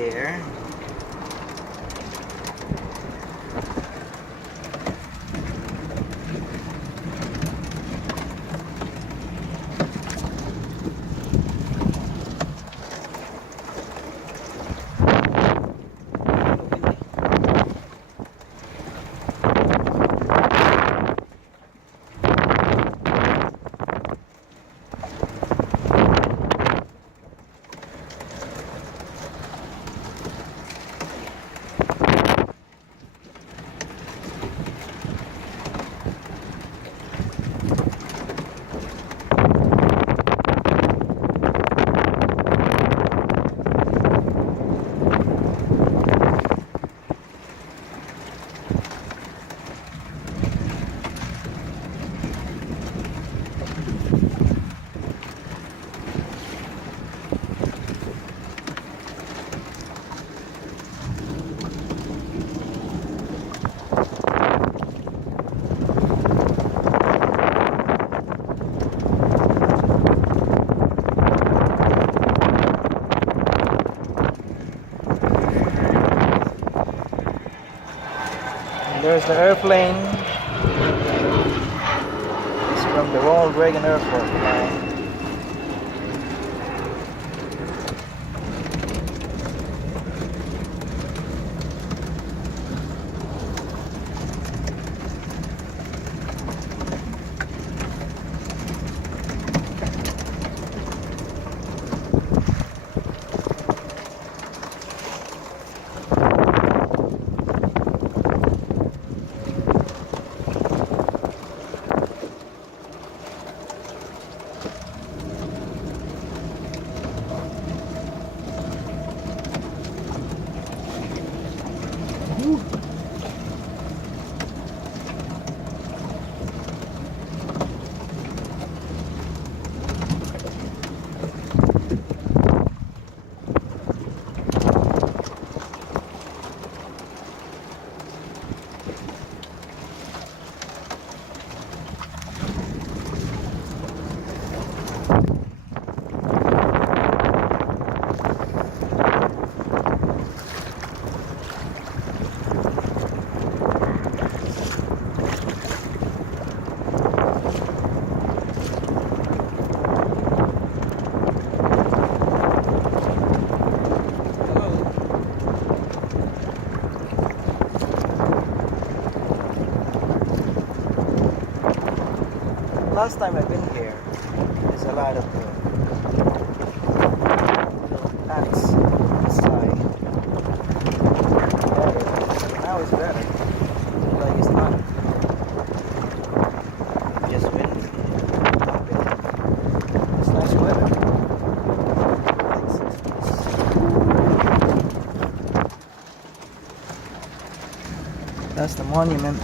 there. There's the airplane. It's from the Ronald Reagan Airport. Last time I've been here, there's a lot of ants inside. Now it's better. Like it's not just windy. It's nice weather. That's the monument.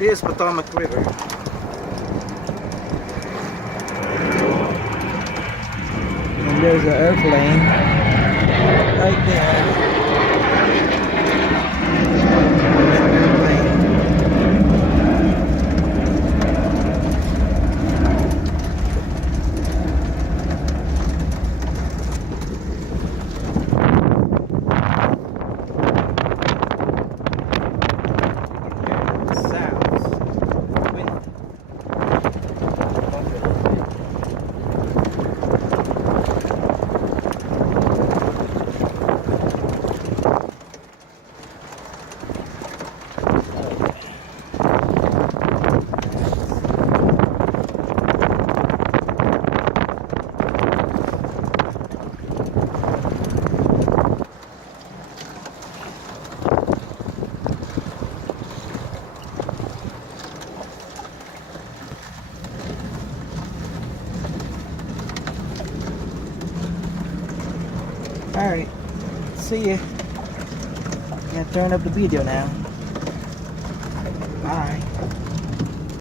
This is Potomac River. And there's an airplane right there. Alright, see ya. I'm gonna turn up the video now. Bye.